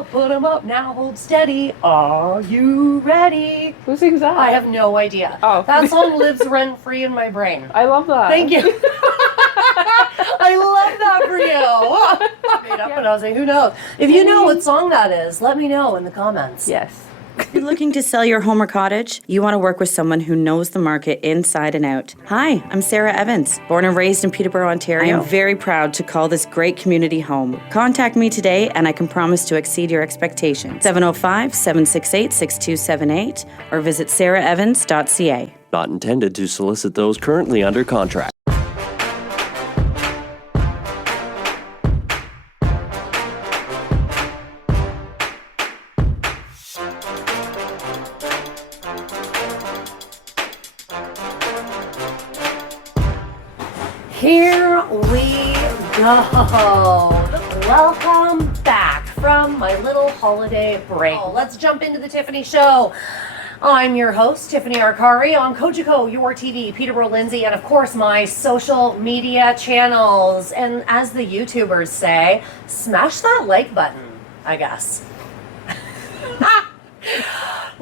up, put 'em up, now hold steady. Are you ready? Who sings that? I have no idea. Oh. That song lives rent-free in my brain. I love that. Thank you. I love that for you. Made up, and I was like, who knows? If you know what song that is, let me know in the comments. Yes. You're looking to sell your home or cottage? You want to work with someone who knows the market inside and out. Hi, I'm Sarah Evans, born and raised in Peterborough, Ontario. I'm very proud to call this great community home. Contact me today and I can promise to exceed your expectations. 705-768-6278 or visit sarahevans.ca. Not intended to solicit those currently under contract. Here we go. Welcome back from my little holiday break. Let's jump into the Tiffany Show. I'm your host, Tiffany Arcari, on Kojiko, Your TV, Peterborough Lindsay, and of course my social media channels. And as the YouTubers say, smash that like button, I guess.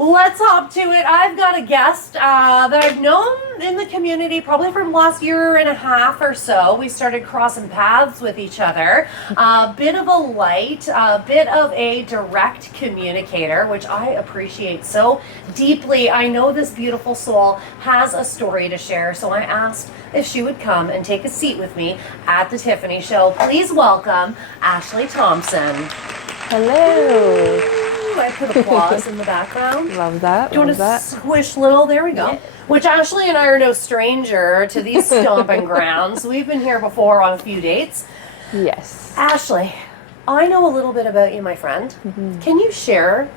Let's hop to it. I've got a guest that I've known in the community probably from last year and a half or so. We started crossing paths with each other. A bit of a light, a bit of a direct communicator, which I appreciate so deeply. I know this beautiful soul has a story to share, so I asked if she would come and take a seat with me at the Tiffany Show. Please welcome Ashley Thompson. Hello. I put applause in the background. Love that. Do you want to squish little? There we go. Yeah. Which Ashley and I are no stranger to these stomping grounds. We've been here before on a few dates. Yes. Ashley, I know a little bit about you, my friend. Mm-hmm. Can you share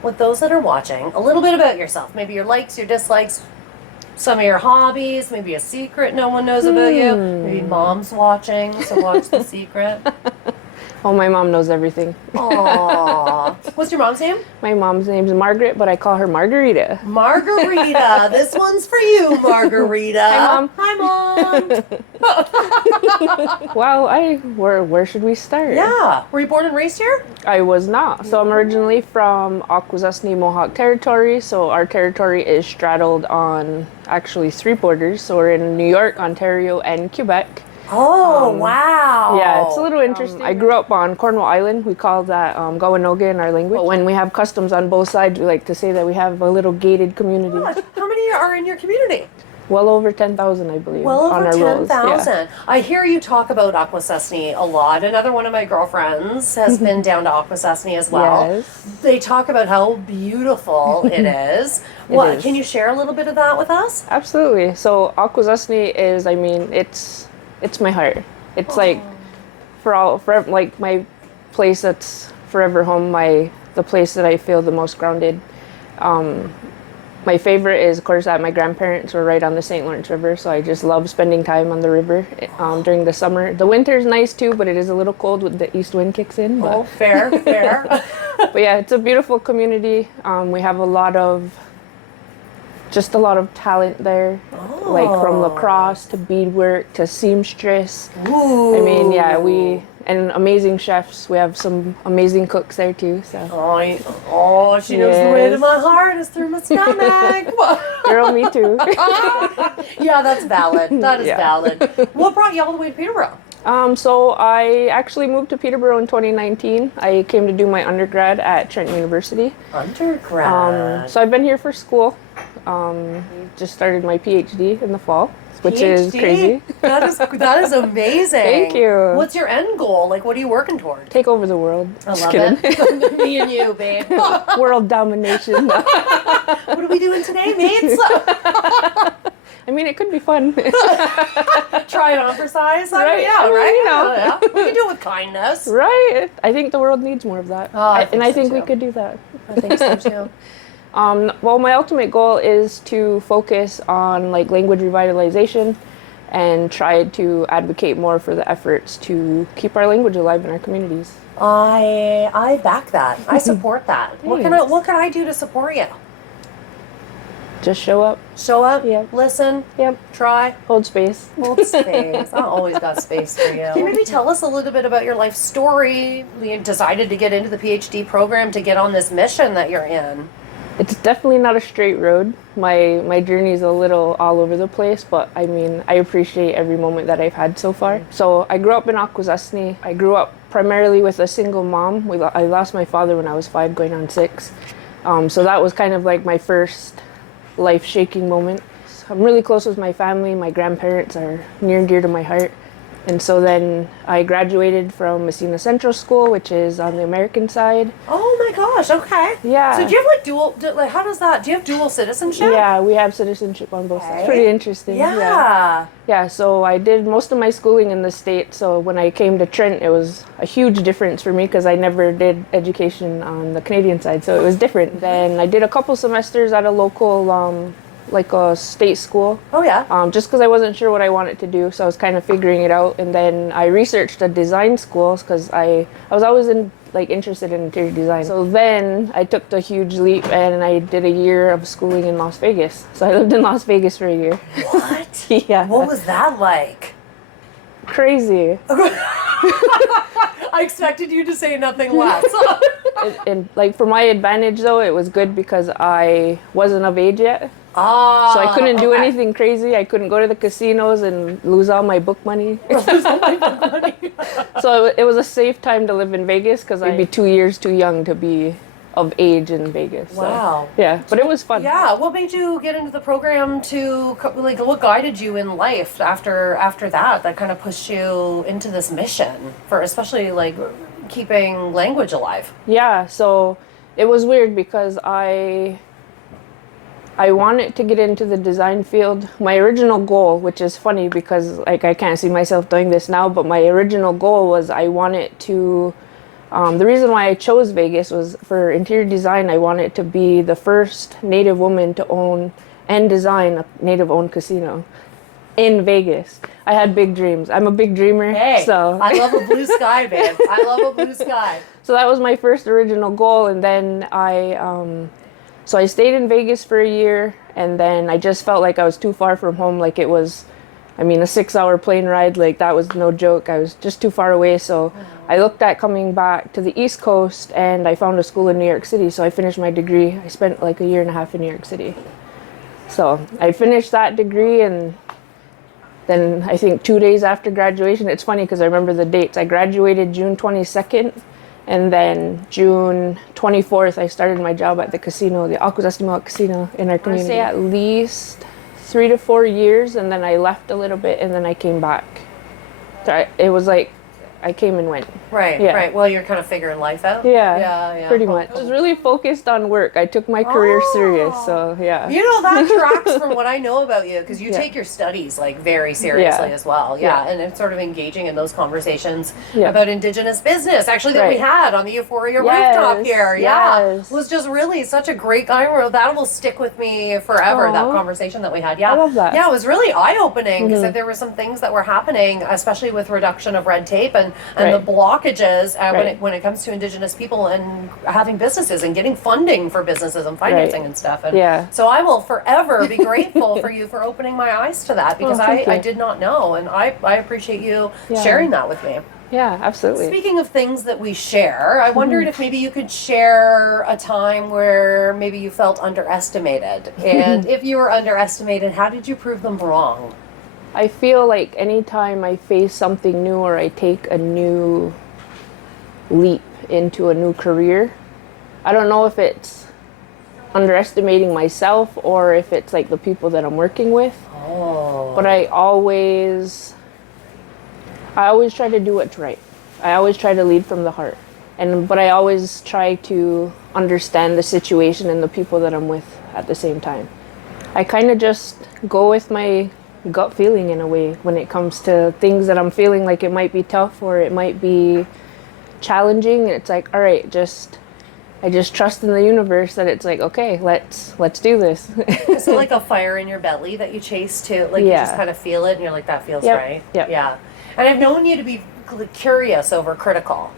with those that are watching a little bit about yourself? Maybe your likes, your dislikes, some of your hobbies, maybe a secret no one knows about you. Maybe mom's watching, so watch the secret. Oh, my mom knows everything. Aww. What's your mom's name? My mom's name's Margaret, but I call her Margarita. Margarita. This one's for you, Margarita. Hi, Mom. Hi, Mom. Well, where should we start? Yeah. Were you born and raised here? I was not. So I'm originally from Akwesasne Mohawk territory. So our territory is straddled on actually 3 borders. So we're in New York, Ontario, and Quebec. Oh, wow. Yeah, it's a little interesting. I grew up on Cornwall Island. We call that Gawanoga in our language. But when we have customs on both sides, we like to say that we have a little gated community. How many are in your community? Well over 10,000, I believe. Well over 10,000. Yeah. I hear you talk about Akwesasne a lot. Another one of my girlfriends has been down to Akwesasne as well. Yes. They talk about how beautiful it is. Is. Can you share a little bit of that with us? Absolutely. So Akwesasne is, it's my heart. It's like for like my place that's forever home. The place that I feel the most grounded. My favorite is, of course, that my grandparents were right on the St. Lawrence River, so I just love spending time on the river during the summer. The winter is nice too, but it is a little cold when the east wind kicks in. But. Oh, fair. But yeah, it's a beautiful community. We have a lot of talent there, like from lacrosse to beadwork to seamstress. Ooh. I mean, yeah, and amazing chefs. We have some amazing cooks there too. So. She knows the way to my heart is through my stomach. Girl, me too. Yeah, that's valid. That is valid. What brought you all the way to Peterborough? So I actually moved to Peterborough in 2019. I came to do my undergrad at Trent University. Undergrad. So I've been here for school. Just started my PhD in the fall, which is crazy. That is amazing. Thank you. What's your end goal? Like, what are you working toward? Take over the world. I love it. Me and you, babe. World domination. What are we doing today, mates? I mean, it could be fun. Try it on for size. Right. Yeah, right? You know. Yeah. We can do it with kindness. Right. I think the world needs more of that. I think we could do that. I think so, too. Well, my ultimate goal is to focus on like language revitalization and try to advocate more for the efforts to keep our language alive in our communities. I back that. I support that. What can I do to support you? Just show up. Show up, Yep. listen, Yep. try. Hold space. Hold space. I always got space for you. Can you maybe tell us a little bit about your life story? You decided to get into the PhD program to get on this mission that you're in. It's definitely not a straight road. My journey is a little all over the place, but I mean, I appreciate every moment that I've had so far. So I grew up in Akwesasne. I grew up primarily with a single mom. I lost my father when I was 5, going on 6. So that was kind of like my first life-shaking moment. I'm really close with my family. My grandparents are near and dear to my heart. And so then I graduated from Messina Central School, which is on the American side. Oh my gosh, okay. Yeah. So do you have like how does that, do you have dual citizenship? Yeah, we have citizenship on both sides. Pretty interesting. Yeah. Yeah, so I did most of my schooling in the States. So when I came to Trent, it was a huge difference for me because I never did education on the Canadian side. So it was different. Then I did a couple semesters at a local like a state school. Oh yeah. Just because I wasn't sure what I wanted to do, so I was kind of figuring it out. And then I researched a design school because I was always interested in interior design. So then I took the huge leap and I did a year of schooling in Las Vegas. So I lived in Las Vegas for a year. What? Yeah. What was that like? Crazy. I expected you to say nothing less. And like for my advantage though, it was good because I wasn't of age yet. Ah. So I couldn't do anything crazy. I couldn't go to the casinos and lose all my book money. So it was a safe time to live in Vegas because I'd be 2 years too young to be of age in Vegas. So, Wow. yeah, but it was fun. Yeah. What made you get into the program what guided you in life after that kind of pushed you into this mission for especially like keeping language alive? Yeah, so it was weird because I wanted to get into the design field. My original goal, which is funny because like I can't see myself doing this now, but my original goal was I wanted to, the reason why I chose Vegas was for interior design. I wanted to be the first Native woman to own and design a Native-owned casino in Vegas. I had big dreams. I'm a big dreamer. Hey, so I love a blue sky, babe. I love a blue sky. So that was my first original goal, and then so I stayed in Vegas for a year, and then I just felt like I was too far from home. Like it was, a 6-hour plane ride, like that was no joke. I was just too far away. So I looked at coming back to the East Coast, and I found a school in New York City. So I finished my degree. I spent like a year and a half in New York City. So I finished that degree, and then I think 2 days after graduation, it's funny because I remember the dates. I graduated June 22nd. And then June 24th, I started my job at the casino, the Akwesasne Casino in our community. I say at least 3 to 4 years, and then I left a little bit, and then I came back. So it was like I came and went. Right, Yeah. right. Well, you're kind of figuring life out. Yeah, pretty much. I was really focused on work. I took my career serious, so yeah. You know, that tracks from what I know about you, because you take your studies like very seriously as well. Yeah, and it's sort of engaging in those conversations about Indigenous business, actually, that we had on the Euphoria rooftop here. Yeah, it was just really such a great guy. That will stick with me forever, that conversation that we had. Yeah, I love that. Yeah, it was really eye-opening, because there were some things that were happening, especially with reduction of red tape and the blockages when it comes to Indigenous people and having businesses and getting funding for businesses and financing and stuff. And so I will forever be grateful for you for opening my eyes to that, because I did not know, and I appreciate you sharing that with me. Yeah, absolutely. Speaking of things that we share, I wondered if maybe you could share a time where maybe you felt underestimated. And if you were underestimated, how did you prove them wrong? I feel like anytime I face something new or I take a new leap into a new career, I don't know if it's underestimating myself or if it's like the people that I'm working with. Oh. But I always try to do what's right. I always try to lead from the heart. But I always try to understand the situation and the people that I'm with at the same time. I kind of just go with my gut feeling in a way when it comes to things that I'm feeling like it might be tough or it might be challenging. It's like, all right, I just trust in the universe that it's like, okay, let's do this. Is it like a fire in your belly that you chase to, like you just kind of feel it and you're like, that feels right? Yep. Yeah. And I've known you to be curious over critical.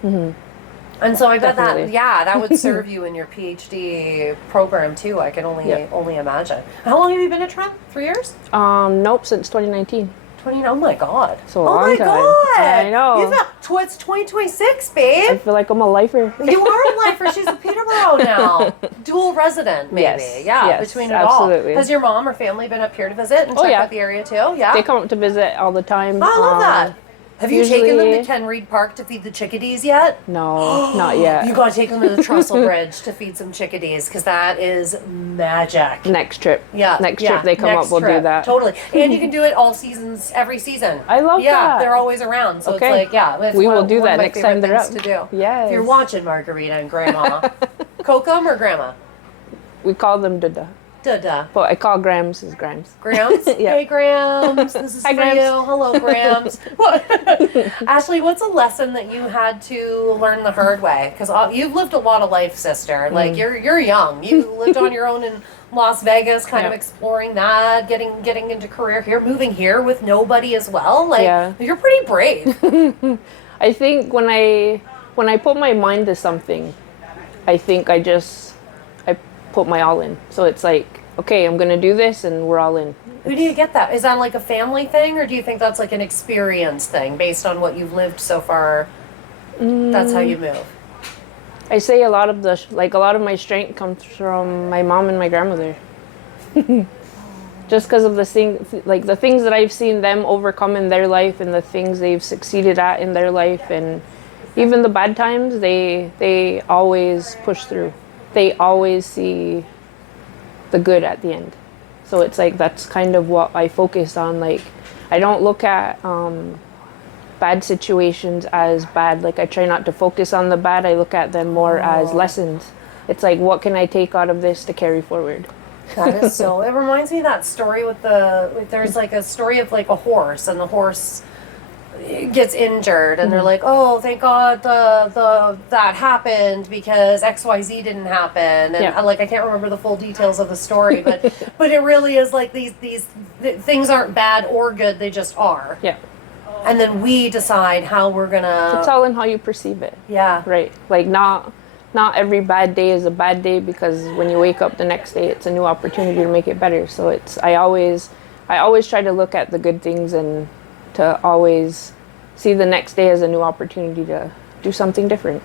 And so I bet Definitely. that would serve you in your PhD program too. I can only imagine. How long have you been at Trent? 3 years? Nope, since 2019. 20. Oh my God. So a oh long my time. God. I know. You've got it's 2026, I babe. feel like I'm a lifer. You are a lifer. She's a Peterborough now. Dual resident, maybe. Yes, Yeah, yes, between it absolutely. all. Has your mom or family been up here to visit and check yeah. out the area too? Yeah. They come up to visit all the time. I love that. Have you taken them to usually- Ken Reed Park to feed the chickadees yet? No, not yet. You gotta take them to the Trestle Bridge to feed some chickadees because that is magic. Next trip. Yeah. Next trip they come next up, we'll trip. do that. Totally. And you can do it all seasons, every season. I love yeah, that. they're always around. So Okay. it's like, it's We one, will do one that of my next favorite time they're things up. to do. Yes. If you're watching Margarita and Grandma. Kokum or Grandma? We call them Dada. Dada. But I call Grams as Grams. Grams? Yeah. Hey, Grams. This is Hi, for Grams. you. Hello, Grams. Ashley, what's a lesson that you had to learn the hard way? Because you've lived a lot of life, sister. Like, you're young. You lived on your own in Las Vegas, kind of Yep. exploring that, getting into career here, moving here with nobody as well. Like, Yeah. you're pretty brave. I think when I put my mind to something, I think I put my all in. So it's like, okay, I'm gonna do this, and we're all in. Who do you get that? Is that like a family thing, or do you think that's like an experience thing based on what you've lived so far? That's how you move. I say a lot of my strength comes from my mom and my grandmother. Just because of the things that I've seen them overcome in their life, and the things they've succeeded at in their life, and even the bad times, they always push through. They always see the good at the end. So it's like that's kind of what I focus on. Like, I don't look at bad situations as bad. Like, I try not to focus on the bad. I look at them more as lessons. It's like, what can I take out of this to carry forward? That is so. It reminds me of that story with there's like a story of like a horse, and the horse gets injured, and they're like, oh, thank God that happened because XYZ didn't happen, and Yeah. I can't remember the full details of the story, but it really is like these things aren't bad or good, they just are, Yeah. and then we decide how we're gonna. It's all in how you perceive it. Yeah. Right. Like, not every bad day is a bad day, because when you wake up the next day, it's a new opportunity to make it better. So I always try to look at the good things, and to always see the next day as a new opportunity to do something different.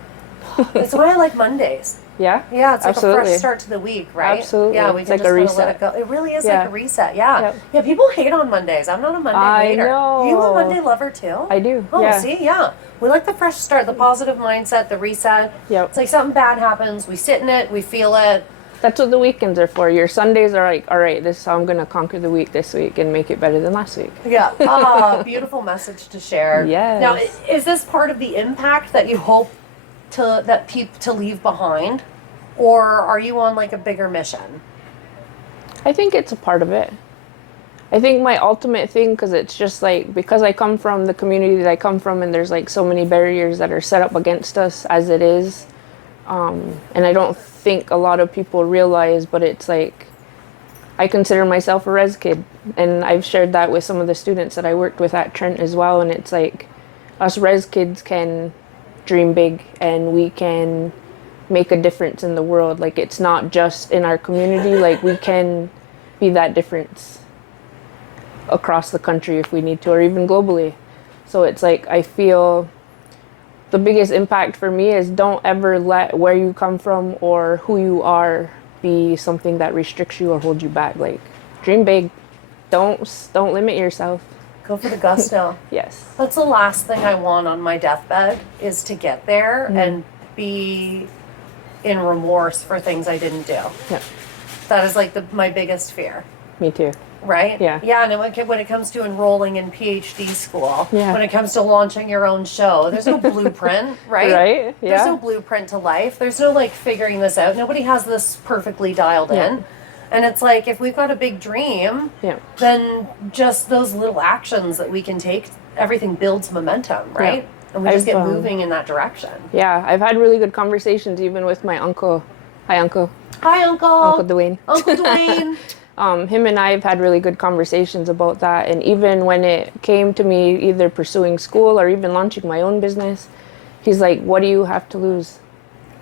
That's why I like Mondays. Yeah? Yeah, it's like Absolutely. a fresh start to the week, right? Absolutely. Yeah, we It's can like just a kind of let reset. it go. It really is Yeah. like a reset. Yeah. Yep. Yeah, people hate on Mondays. I'm not a Monday I hater. know. You a Monday lover too? I do. Oh, yeah. see, yeah. We like the fresh start, the positive mindset, the reset. Yep. It's like something bad happens, we sit in it, we feel it. That's what the weekends are for. Your Sundays are like, all right, this is how I'm going to conquer the week this week and make it better than last week. Yeah. Ah, beautiful message to share. Yes. Now, is this part of the impact that you hope to leave behind, or are you on like a bigger mission? I think it's a part of it. I think my ultimate thing, because it's just like, because I come from the community that I come from, and there's like so many barriers that are set up against us as it is. And I don't think a lot of people realize, but it's like, I consider myself a res kid, and I've shared that with some of the students that I worked with at Trent as well. And it's like, us res kids can dream big, and we can make a difference in the world. Like, it's not just in our community, like, we can be that difference across the country if we need to, or even globally. So it's like, I feel the biggest impact for me is, don't ever let where you come from or who you are be something that restricts you or holds you back. Like, dream big. Don't limit yourself. Go for the gusto. Yes. That's the last thing I want on my deathbed, is to get there and be in remorse for things I didn't do. Yep. That is like my biggest fear. Me too. Right? Yeah. Yeah, and when it comes to enrolling in PhD school, Yeah. when it comes to launching your own show, there's no blueprint, right? Right? There's Yeah. no blueprint to life. There's no like figuring this out. Nobody has this perfectly dialed Yeah. in. And it's like, if we've got a big dream, Yeah. then just those little actions that we can take, everything builds momentum, right? Yeah. And we just I've, get moving in that direction. Yeah. I've had really good conversations even with my uncle. Hi, Uncle. Hi, Uncle. Uncle Dwayne. Uncle Dwayne. Him and I have had really good conversations about that. And even when it came to me either pursuing school or even launching my own business, he's like, what do you have to lose?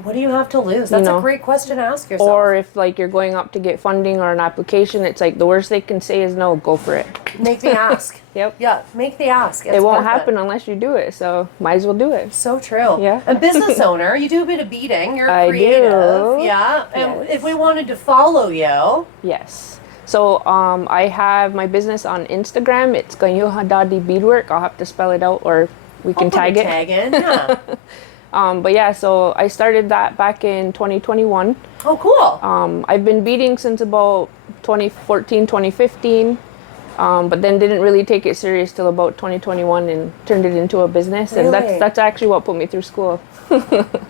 What do you have to lose? That's a great question to ask yourself. Or if like you're going up to get funding or an application, it's like the worst they can say is no, go for it. Make the ask. Yep. Yeah, make the ask. It won't happen unless you do it, so might as well do it. So true. Yeah. A business owner, you do a bit of beading. You're I creative. do. Yeah. And Yes. if we wanted to follow you, Yes. So I have my business on Instagram. It's Ganyo Hadadi Beadwork. I'll have to spell it out, or we can tag it. Tag in. Yeah. But yeah, so I started that back in 2021. Oh, cool. I've been beading since about 2014, 2015. But then didn't really take it serious till about 2021 and turned it into a business. Really? And that's actually what put me through school.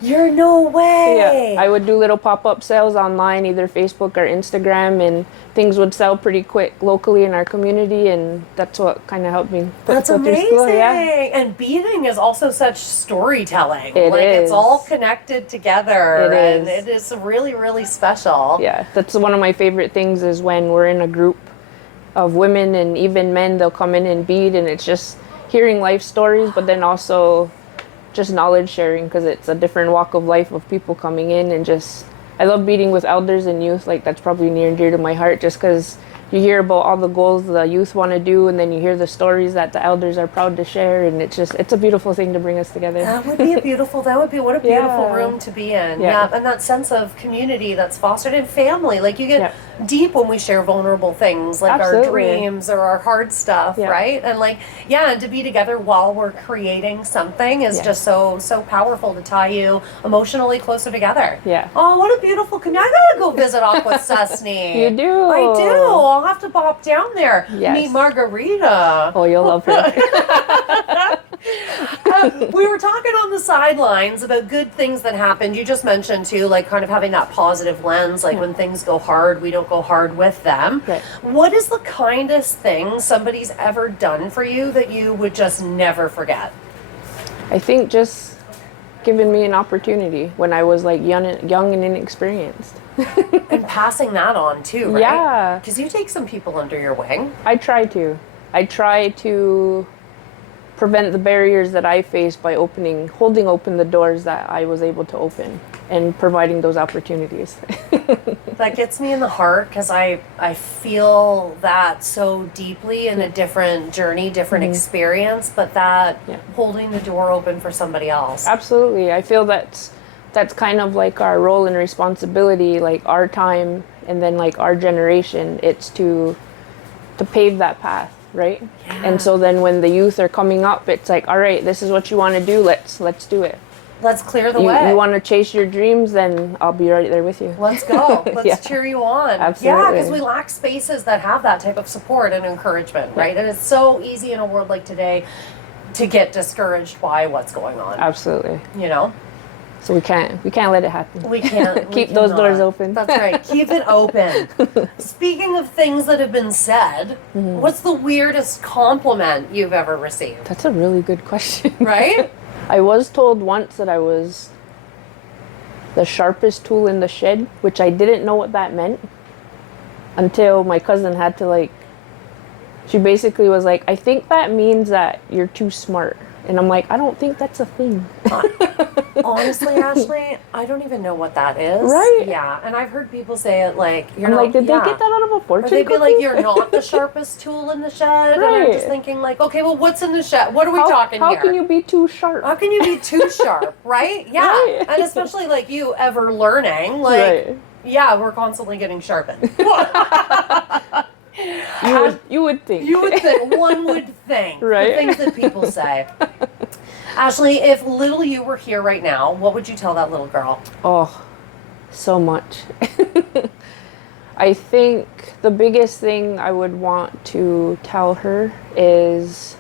You're no way. Yeah, I would do little pop-up sales online, either Facebook or Instagram, and things would sell pretty quick locally in our community, and that's what kind of helped me That's go amazing. through school. Yeah. And beading is also such storytelling. It It's is. all connected together. It and is. it is really, really special. Yeah, that's one of my favorite things is when we're in a group of women and even men, they'll come in and bead, and it's just hearing life stories, but then also just knowledge sharing, because it's a different walk of life of people coming in, and just I love beading with elders and youth. Like that's probably near and dear to my heart, just because you hear about all the goals the youth want to do, and then you hear the stories that the elders are proud to share, and it's a beautiful thing to bring us together. That would be what a beautiful Yeah. room to be in. Yeah. And that sense of community that's fostered in family. Like you get deep when we share vulnerable things, like Absolutely. our dreams or our hard stuff, Yeah. right? And like, and to be together while we're creating something is just so powerful to tie you emotionally closer together. Yeah. Oh, what a beautiful community. I gotta go visit Akwesasne. You do. I do. I'll have to pop down there. Yes. Meet Margarita. Oh, you'll love her. We were talking on the sidelines about good things that happened. You just mentioned too, like kind of having that positive lens, like when things go hard, we don't go hard with them. Right. What is the kindest thing somebody's ever done for you that you would just never forget? I think just giving me an opportunity when I was like young and inexperienced. And passing that on too, right? Yeah. Because you take some people under your wing. I try to prevent the barriers that I faced by holding open the doors that I was able to open and providing those opportunities. That gets me in the heart because I feel that so deeply in a different journey, different experience, but that holding the door open for somebody else. Absolutely. I feel that's kind of like our role and responsibility, like our time and then like our generation. It's to pave that path, right? Yeah. And so then when the youth are coming up, it's like, all right, this is what you want to do. Let's do it. Let's clear the way. You want to chase your dreams, then I'll be right there with you. Let's go. Let's cheer you on. Absolutely. Yeah, because we lack spaces that have that type of support and encouragement, right? And it's so easy in a world like today to get discouraged by what's going on. Absolutely. You know? So we can't let it happen. We can't. Keep we those cannot. doors open. That's right. Keep it open. Speaking of things that have been said, what's the weirdest compliment you've ever received? That's a really good question. Right? I was told once that I was the sharpest tool in the shed, which I didn't know what that meant until my cousin had to she basically was like, I think that means that you're too smart. And I'm like, I don't think that's a thing. Honestly, Ashley, I don't even know what that is. Right? Yeah, and I've heard people say it like, you're I'm not, like, did they get that out of a Or fortune they'd be cookie? like, you're not the sharpest tool in the shed. And I'm just Right. thinking like, okay, well, what's in the shed? What are we talking How here? can you be too sharp? How can you be too sharp, right? Yeah. Right. And especially like you ever learning, like, Right. yeah, we're constantly getting sharpened. You would think. You would think, one would think, Right. the things that people say. Ashley, if little you were here right now, what would you tell that little girl? Oh, so much. I think the biggest thing I would want to tell her is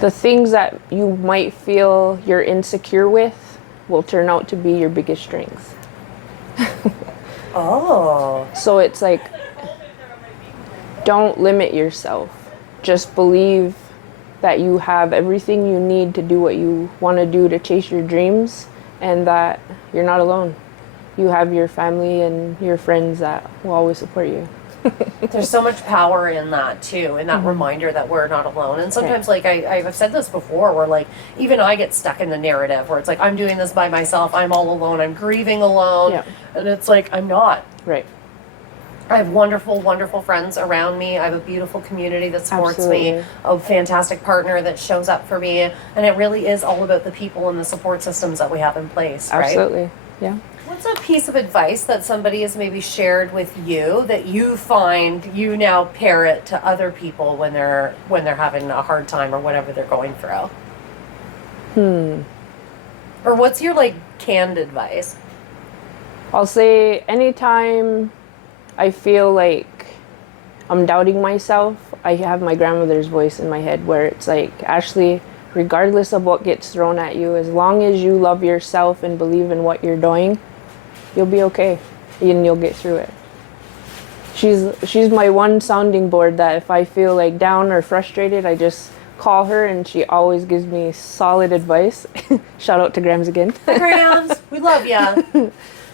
the things that you might feel you're insecure with will turn out to be your biggest strengths. Oh. So it's like, don't limit yourself. Just believe that you have everything you need to do what you want to do to chase your dreams, and that you're not alone. You have your family and your friends that will always support you. There's so much power in that too, in that reminder that we're not alone. And sometimes, like I've said this before, where like even I get stuck in the narrative where it's like I'm doing this by myself, I'm all alone, I'm grieving alone, and it's like I'm not. Right. I have wonderful, wonderful friends around me. I have a beautiful community that supports me, a fantastic partner that shows up for me, and it really is all about the people and the support systems that we have in place, right? Absolutely. Yeah. What's a piece of advice that somebody has maybe shared with you that you find you now parrot to other people when they're having a hard time or whatever they're going through? Or what's your like canned advice? I'll say anytime I feel like I'm doubting myself, I have my grandmother's voice in my head where it's like, Ashley, regardless of what gets thrown at you, as long as you love yourself and believe in what you're doing, you'll be okay and you'll get through it. She's my one sounding board that if I feel like down or frustrated, I just call her and she always gives me solid advice. Shout out to Grams again. Hi, Grams. We love ya.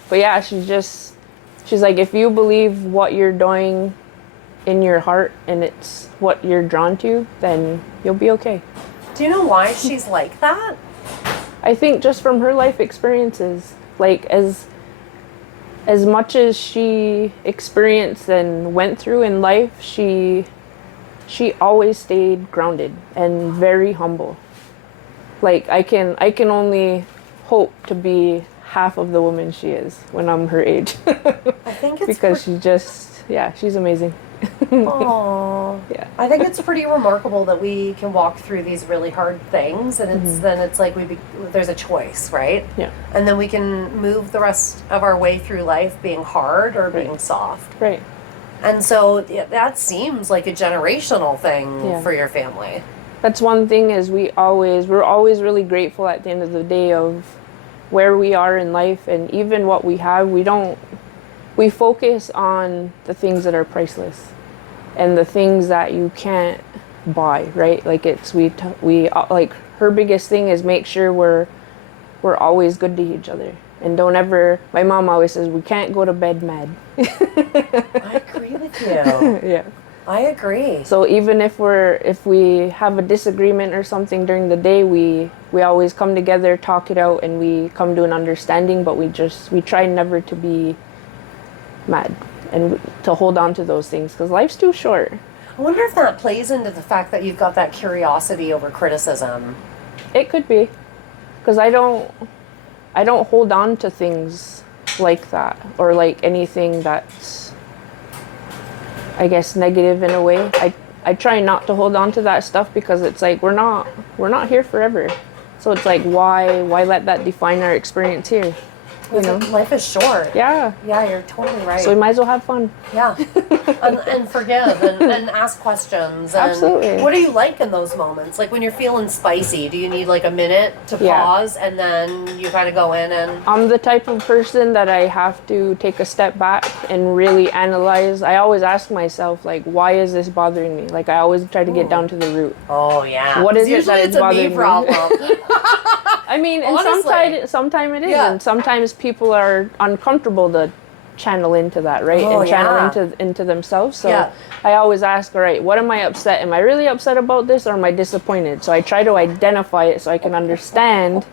But yeah, she's like, if you believe what you're doing in your heart and it's what you're drawn to, then you'll be okay. Do you know why she's like that? I think just from her life experiences, like as much as she experienced and went through in life, she always stayed grounded and very humble. Like I can only hope to be half of the woman she is when I'm her age. I think it's because she's amazing. Aww. Yeah. I think it's pretty remarkable that we can walk through these really hard things, and it's like there's a choice, right? Yeah. And then we can move the rest of our way through life being hard or being soft. Right. And so that seems like a generational thing for your family. That's one thing is we're always really grateful at the end of the day of where we are in life, and even what we have, we focus on the things that are priceless and the things that you can't buy, right? Like we like her biggest thing is make sure we're always good to each other, and don't ever. My mom always says we can't go to bed mad. I agree with you. Yeah. I agree. So even if we have a disagreement or something during the day, we always come together, talk it out, and we come to an understanding, but we try never to be mad and to hold on to those things because life's too short. I wonder if that plays into the fact that you've got that curiosity over criticism. It could be, because I don't hold on to things like that or like anything that's, I guess, negative in a way. I try not to hold on to that stuff because it's like we're not here forever. So it's like why let that define our experience here? You know? Life is short. Yeah. Yeah, you're totally right. So we might as well have fun. Yeah. and forgive and ask questions. And Absolutely. what do you like in those moments? Like when you're feeling spicy, do you need like a minute to pause and then you kind of go in and... I'm the type of person that I have to take a step back and really analyze. I always ask myself, like, why is this bothering me? Like I always try to get down to the root. Oh, yeah. What is it that is bothering me? Problem. I mean, and sometimes it is, and sometimes people are uncomfortable to channel into that, right? And channel into themselves. So I always ask, all right, what am I upset? Am I really upset about this, or am I disappointed? So I try to identify it so I can understand,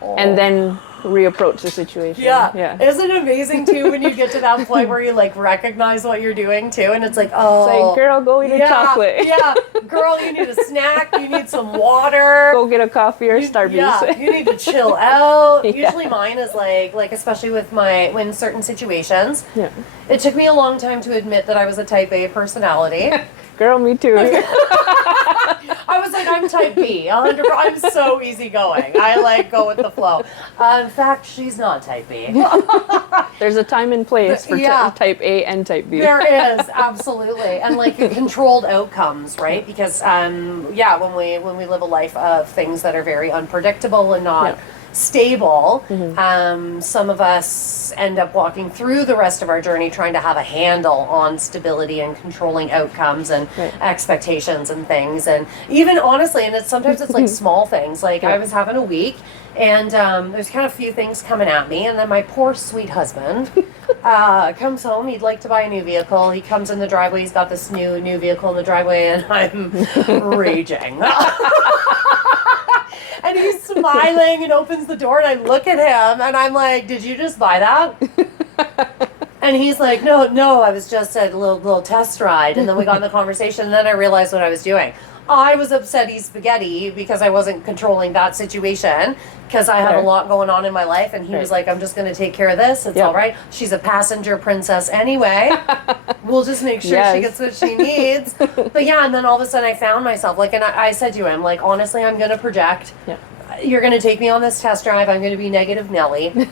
and then reapproach the situation. Yeah. Isn't it amazing too when you get to that point where you like recognize what you're doing too, and it's like, oh, it's like, girl, go eat a chocolate. Yeah, girl, you need a snack, you need some water. Go get a coffee or Starbucks. Yeah, you need to chill out. Usually mine is like especially with when certain situations. Yeah. It took me a long time to admit that I was a type A personality. Girl, me too. I was like, I'm type B. 100%. I'm so easygoing. I like go with the flow. In fact, she's not type B. There's a time and place for type A and type B. There is, absolutely. And like controlled outcomes, right? Because when we live a life of things that are very unpredictable and not stable, some of us end up walking through the rest of our journey trying to have a handle on stability and controlling outcomes and expectations and things. And even honestly, and sometimes it's like small things. Like I was having a week And there's kind of a few things coming at me. And then my poor sweet husband comes home. He'd like to buy a new vehicle. He comes in the driveway. He's got this new vehicle in the driveway, and I'm raging. And he's smiling and opens the door, and I look at him, and I'm like, "Did you just buy that?" And he's like, no, I was just at a little test ride. And then we got in the conversation, and then I realized what I was doing. I was upsetty spaghetti because I wasn't controlling that situation because I had a lot going on in my life. And he was like, I'm just going to take care of this. It's all right. She's a passenger princess anyway. We'll just make sure she gets what she needs. But yeah, and then all of a sudden I found myself, like, and I said to him, like, honestly, I'm going to project. Yeah. You're going to take me on this test drive. I'm going to be negative Nelly.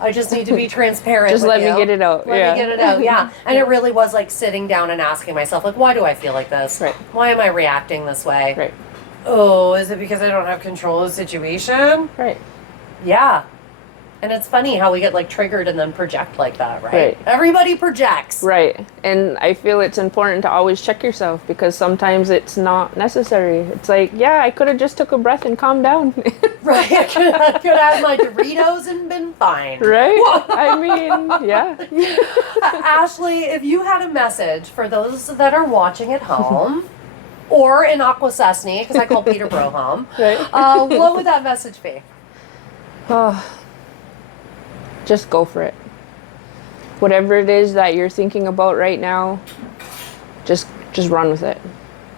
I just need to be transparent. Just let me get it out. Let me get it out, yeah. And it really was like sitting down and asking myself, like, why do I feel like this? Right. Why am I reacting this way? Right. Oh, is it because I don't have control of the situation? Right. Yeah. And it's funny how we get like triggered and then project like that, right? Right. Everybody projects. Right. And I feel it's important to always check yourself because sometimes it's not necessary. It's like, yeah, I could have just took a breath and calmed down. Right. I could have had my Doritos and been fine. Right? I mean, yeah. Ashley, if you had a message for those that are watching at home or in Akwesasne, because I call Peterborough home, Right. What would that message be? Oh, just go for it. Whatever it is that you're thinking about right now, just run with it.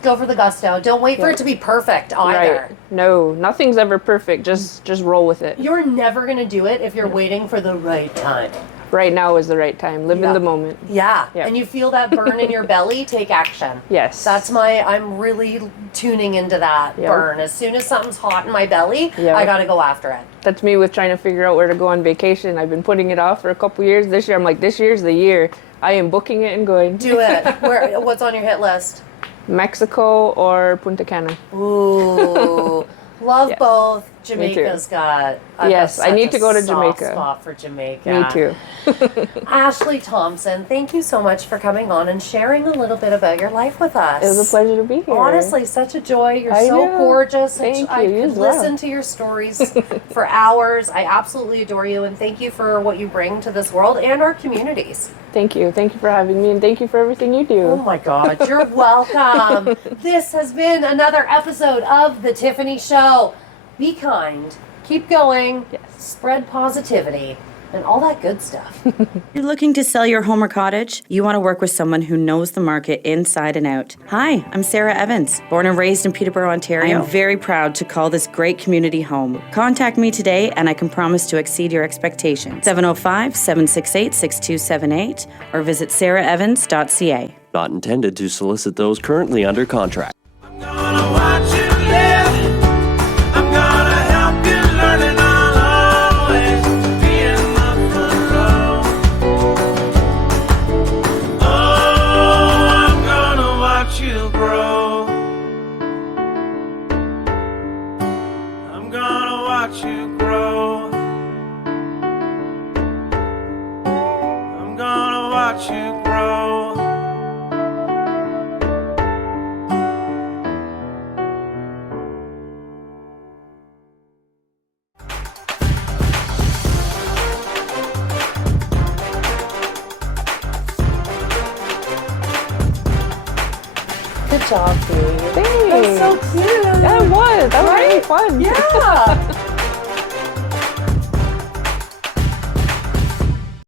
Go for the gusto. Don't wait for it to be perfect either. Right. No, nothing's ever perfect. Just roll with it. You're never going to do it if you're waiting for the right time. Right now is the right time. Live in the moment. Yeah. Yeah. And you feel that burn in your belly, take action. Yes. I'm really tuning into that burn. As soon as something's hot in my belly, I got to go after it. That's me with trying to figure out where to go on vacation. I've been putting it off for a couple years. This year, I'm like, this year's the year. I am booking it and going. Do it. What's on your hit list? Mexico or Punta Cana. Ooh. Love both. Jamaica's got. I need to go to Jamaica. Soft spot for Jamaica. Me too. Ashley Thompson, thank you so much for coming on and sharing a little bit about your life with us. It was a pleasure to be here. Honestly, such a joy. You're I so know. gorgeous. Thank I you. You could as well. listen to your stories for hours. I absolutely adore you, and thank you for what you bring to this world and our communities. Thank you. Thank you for having me, and thank you for everything you do. Oh my God, you're welcome. This has been another episode of The Tiffany Show. Be kind, keep going, spread positivity, and all that good stuff. You're looking to sell your home or cottage? You want to work with someone who knows the market inside and out. Hi, I'm Sarah Evans, born and raised in Peterborough, Ontario. I'm very proud to call this great community home. Contact me today and I can promise to exceed your expectations. 705-768-6278 or visit sarahevans.ca. Not intended to solicit those currently under contract. Gonna watch you live. I'm gonna help you learn, and I'll always be in the front row. Oh, I'm gonna watch you grow. I'm gonna watch you grow. I'm gonna watch you grow. Good job, babe. Thanks. That's so cute. That was really fun. Yeah.